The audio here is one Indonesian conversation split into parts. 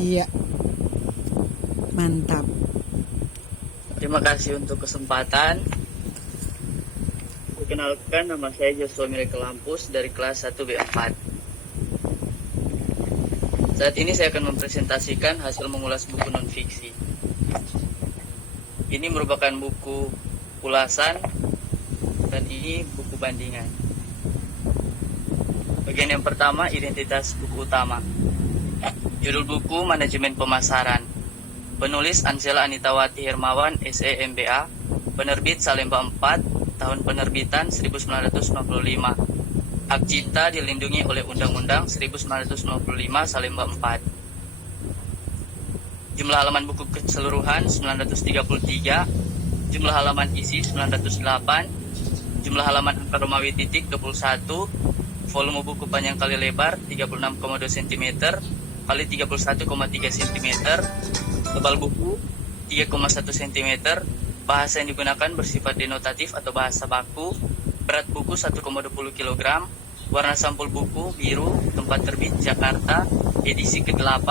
Iya, mantap. Terima kasih untuk kesempatan. Perkenalkan, nama saya Joshua Mirek Lampus dari kelas 1B4. Saat ini saya akan mempresentasikan hasil mengulas buku non-fiksi. Ini merupakan buku ulasan dan ini buku bandingan. Bagian yang pertama, identitas buku utama. Judul buku Manajemen Pemasaran. Penulis Ansela Anitawati Hermawan, SEMBA. Penerbit Salemba 4, tahun penerbitan 1995. Hak cipta dilindungi oleh Undang-Undang 1995 Salemba 4. Jumlah halaman buku keseluruhan 933, jumlah halaman isi 908, jumlah halaman angka Romawi titik 21, volume buku panjang kali lebar 36,2 cm kali 31,3 cm, tebal buku 3,1 cm, bahasa yang digunakan bersifat denotatif atau bahasa baku, berat buku 1,20 kg, warna sampul buku biru, tempat terbit Jakarta, edisi ke-8,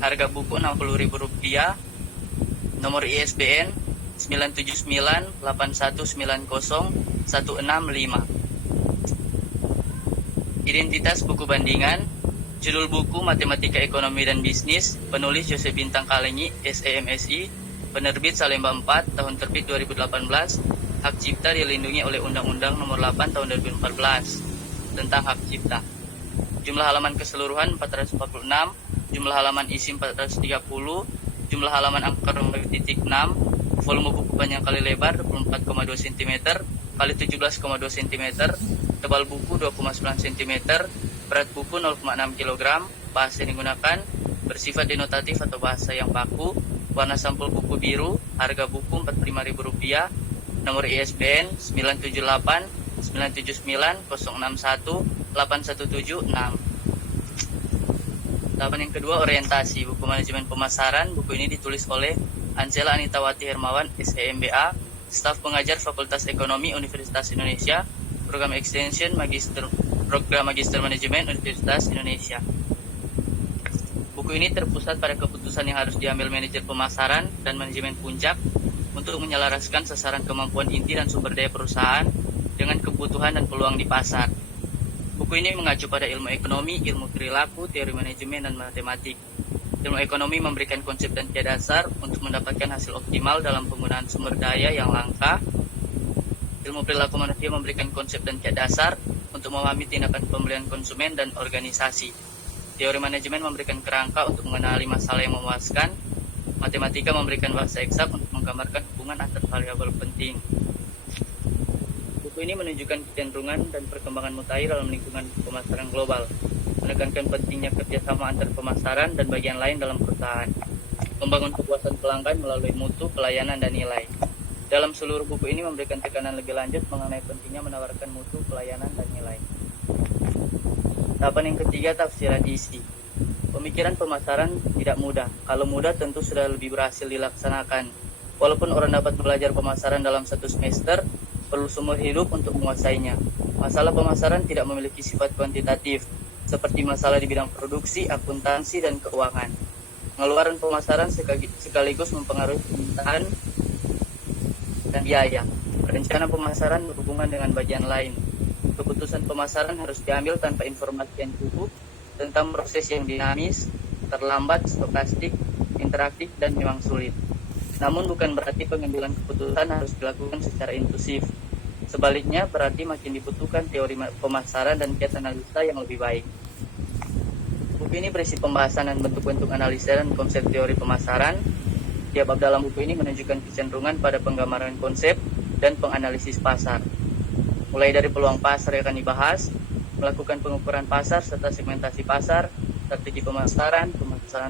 harga buku Rp60.000, nomor ISBN 9798190165165. Identitas buku bandingan. Judul buku Matematika Ekonomi dan Bisnis, penulis Jose Bintang Kalengi, SEMSI, penerbit Salemba 4, tahun terbit 2018, hak cipta dilindungi oleh Undang-Undang Nomor 8 tahun 2014 tentang hak cipta. Jumlah halaman keseluruhan 446, jumlah halaman isi 430, jumlah halaman angka Romawi titik 6, volume buku panjang kali lebar 24,2 cm kali 17,2 cm, tebal buku 2,9 cm, berat buku 0,6 kg, bahasa yang digunakan bersifat denotatif atau bahasa yang baku, warna sampul buku biru, harga buku Rp45.000, nomor ISBN 978 979 061 8176. Tahapan yang kedua, orientasi buku manajemen pemasaran. Buku ini ditulis oleh Ansela Anitawati Hermawan, SEMBA, staf pengajar Fakultas Ekonomi Universitas Indonesia, program extension Program Magister Manajemen Universitas Indonesia. Buku ini terpusat pada keputusan yang harus diambil manajer pemasaran dan manajemen puncak untuk menyelaraskan sasaran kemampuan inti dan sumber daya perusahaan dengan kebutuhan dan peluang di pasar. Buku ini mengacu pada ilmu ekonomi, ilmu perilaku, teori manajemen, dan matematik. Ilmu ekonomi memberikan konsep dan kiat dasar untuk mendapatkan hasil optimal dalam penggunaan sumber daya yang langka. Ilmu perilaku manusia memberikan konsep dan kiat dasar untuk memahami tindakan pembelian konsumen dan organisasi. Teori manajemen memberikan kerangka untuk mengenali masalah yang memuaskan. Matematika memberikan bahasa eksak untuk menggambarkan hubungan antar variabel penting. Buku ini menunjukkan kecenderungan dan perkembangan mutakhir dalam lingkungan pemasaran global, menekankan pentingnya kerjasama antar pemasaran dan bagian lain dalam perusahaan, membangun kepuasan pelanggan melalui mutu, pelayanan, dan nilai. Dalam seluruh buku ini memberikan tekanan lebih lanjut mengenai pentingnya menawarkan mutu, pelayanan, dan nilai. Tahapan yang ketiga, tafsiran isi. Pemikiran pemasaran tidak mudah. Kalau mudah tentu sudah lebih berhasil dilaksanakan. Walaupun orang dapat belajar pemasaran dalam 1 semester, perlu seumur hidup untuk menguasainya. Masalah pemasaran tidak memiliki sifat kuantitatif, seperti masalah di bidang produksi, akuntansi, dan keuangan. Pengeluaran pemasaran sekaligus mempengaruhi permintaan dan biaya. Rencana pemasaran berhubungan dengan bagian lain. Keputusan pemasaran harus diambil tanpa informasi yang cukup tentang proses yang dinamis, terlambat, stokastik, interaktif, dan memang sulit. Namun bukan berarti pengambilan keputusan harus dilakukan secara intuitif. Sebaliknya, berarti makin dibutuhkan teori pemasaran dan kiat analisa yang lebih baik. Buku ini berisi pembahasan dan bentuk-bentuk analisa dan konsep teori pemasaran. Tiap bab dalam buku ini menunjukkan kecenderungan pada penggambaran konsep dan penganalisis pasar. Mulai dari peluang pasar yang akan dibahas, melakukan pengukuran pasar serta segmentasi pasar, strategi pemasaran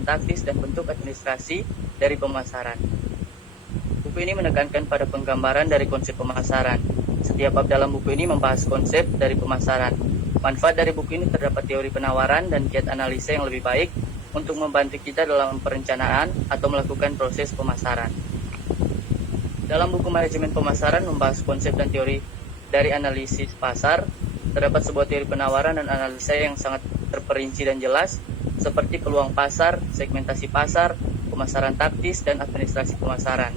taktis, dan bentuk administrasi dari pemasaran. Buku ini menekankan pada penggambaran dari konsep pemasaran. Setiap bab dalam buku ini membahas konsep dari pemasaran. Manfaat dari buku ini terdapat teori penawaran dan kiat analisa yang lebih baik untuk membantu kita dalam perencanaan atau melakukan proses pemasaran. Dalam buku manajemen pemasaran membahas konsep dan teori dari analisis pasar, terdapat sebuah teori penawaran dan analisa yang sangat terperinci dan jelas seperti peluang pasar, segmentasi pasar, pemasaran taktis, dan administrasi pemasaran.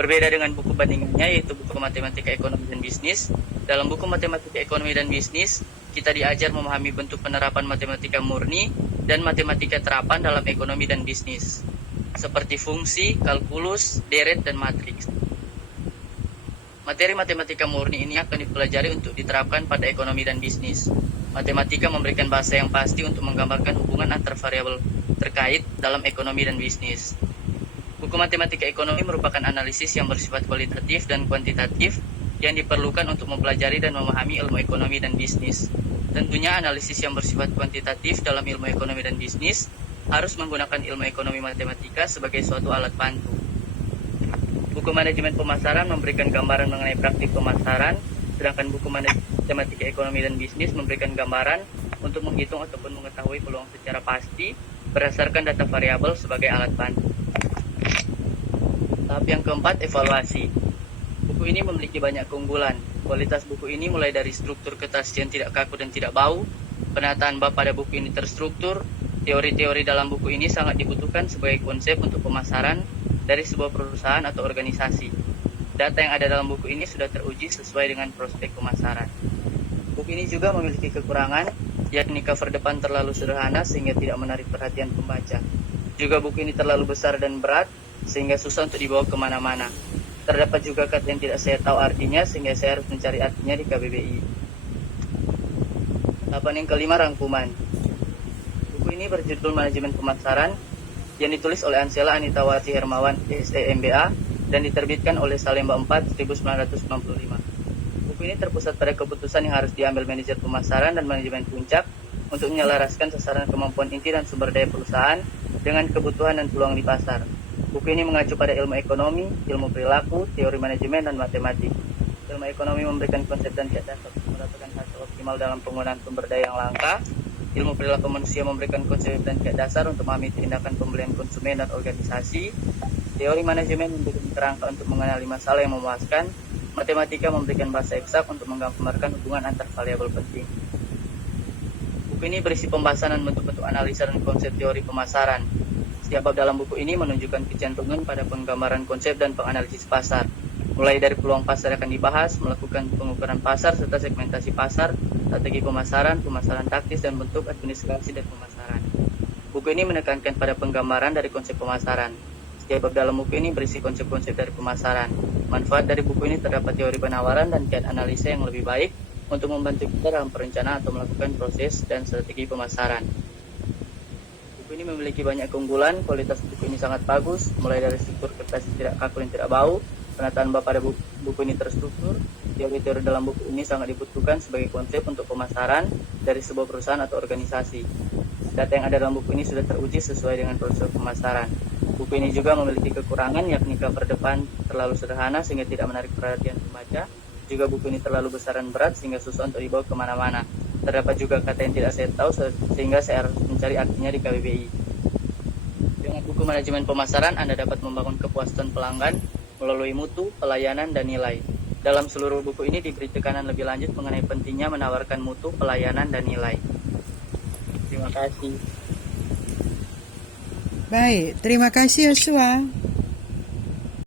Berbeda dengan buku bandingannya, yaitu buku Matematika Ekonomi dan Bisnis. Dalam buku Matematika Ekonomi dan Bisnis, kita diajar memahami bentuk penerapan matematika murni dan matematika terapan dalam ekonomi dan bisnis, seperti fungsi, kalkulus, deret, dan matriks. Materi matematika murni ini akan dipelajari untuk diterapkan pada ekonomi dan bisnis. Matematika memberikan bahasa yang pasti untuk menggambarkan hubungan antar variabel terkait dalam ekonomi dan bisnis. Buku Matematika Ekonomi merupakan analisis yang bersifat kualitatif dan kuantitatif yang diperlukan untuk mempelajari dan memahami ilmu ekonomi dan bisnis. Tentunya analisis yang bersifat kuantitatif dalam ilmu ekonomi dan bisnis harus menggunakan ilmu ekonomi matematika sebagai suatu alat bantu. Buku Manajemen Pemasaran memberikan gambaran mengenai praktik pemasaran, sedangkan buku Matematika Ekonomi dan Bisnis memberikan gambaran untuk menghitung ataupun mengetahui peluang secara pasti berdasarkan data variabel sebagai alat bantu. Tahap yang keempat, evaluasi. Buku ini memiliki banyak keunggulan. Kualitas buku ini mulai dari struktur kertas yang tidak kaku dan tidak bau, penataan bab pada buku ini terstruktur, teori-teori dalam buku ini sangat dibutuhkan sebagai konsep untuk pemasaran dari sebuah perusahaan atau organisasi. Data yang ada dalam buku ini sudah teruji sesuai dengan prospek pemasaran. Buku ini juga memiliki kekurangan, yakni cover depan terlalu sederhana sehingga tidak menarik perhatian pembaca. Juga buku ini terlalu besar dan berat, sehingga susah untuk dibawa kemana-mana. Terdapat juga kata yang tidak saya tahu artinya, sehingga saya harus mencari artinya di KBBI. Tahapan yang kelima, rangkuman. Buku ini berjudul Manajemen Pemasaran, yang ditulis oleh Ansela Anitawati Hermawan, SEMBA, dan diterbitkan oleh Salemba 4, 1995. Buku ini terpusat pada keputusan yang harus diambil manajer pemasaran dan manajemen puncak untuk menyelaraskan sasaran kemampuan inti dan sumber daya perusahaan dengan kebutuhan dan peluang di pasar. Buku ini mengacu pada ilmu ekonomi, ilmu perilaku, teori manajemen, dan matematik. Ilmu ekonomi memberikan konsep dan kiat dasar untuk mendapatkan hasil optimal dalam penggunaan sumber daya yang langka. Ilmu perilaku manusia memberikan konsep dan kiat dasar untuk memahami tindakan pembelian konsumen dan organisasi. Teori manajemen memberikan kerangka untuk mengenali masalah yang memuaskan. Matematika memberikan bahasa eksak untuk menggambarkan hubungan antar variabel penting. Buku ini berisi pembahasan dan bentuk-bentuk analisa dan konsep teori pemasaran. Setiap bab dalam buku ini menunjukkan kecenderungan pada penggambaran konsep dan penganalisis pasar. Mulai dari peluang pasar akan dibahas, melakukan pengukuran pasar serta segmentasi pasar, strategi pemasaran, pemasaran taktis, dan bentuk administrasi dan pemasaran. Buku ini menekankan pada penggambaran dari konsep pemasaran. Setiap bab dalam buku ini berisi konsep-konsep dari pemasaran. Manfaat dari buku ini terdapat teori penawaran dan kiat analisa yang lebih baik untuk membantu kita dalam perencanaan atau melakukan proses dan strategi pemasaran. Buku ini memiliki banyak keunggulan. Kualitas buku ini sangat bagus, mulai dari struktur kertas yang tidak kaku dan tidak bau, penataan bab pada buku ini terstruktur. Teori-teori dalam buku ini sangat dibutuhkan sebagai konsep untuk pemasaran dari sebuah perusahaan atau organisasi. Data yang ada dalam buku ini sudah teruji sesuai dengan proses pemasaran. Buku ini juga memiliki kekurangan, yakni cover depan terlalu sederhana sehingga tidak menarik perhatian pembaca. Juga buku ini terlalu besar dan berat sehingga susah untuk dibawa kemana-mana. Terdapat juga kata yang tidak saya tahu sehingga saya harus mencari artinya di KBBI. Dengan buku Manajemen Pemasaran, Anda dapat membangun kepuasan pelanggan melalui mutu, pelayanan, dan nilai. Dalam seluruh buku ini diberi tekanan lebih lanjut mengenai pentingnya menawarkan mutu, pelayanan, dan nilai. Terima kasih. Baik, terima kasih Yosua.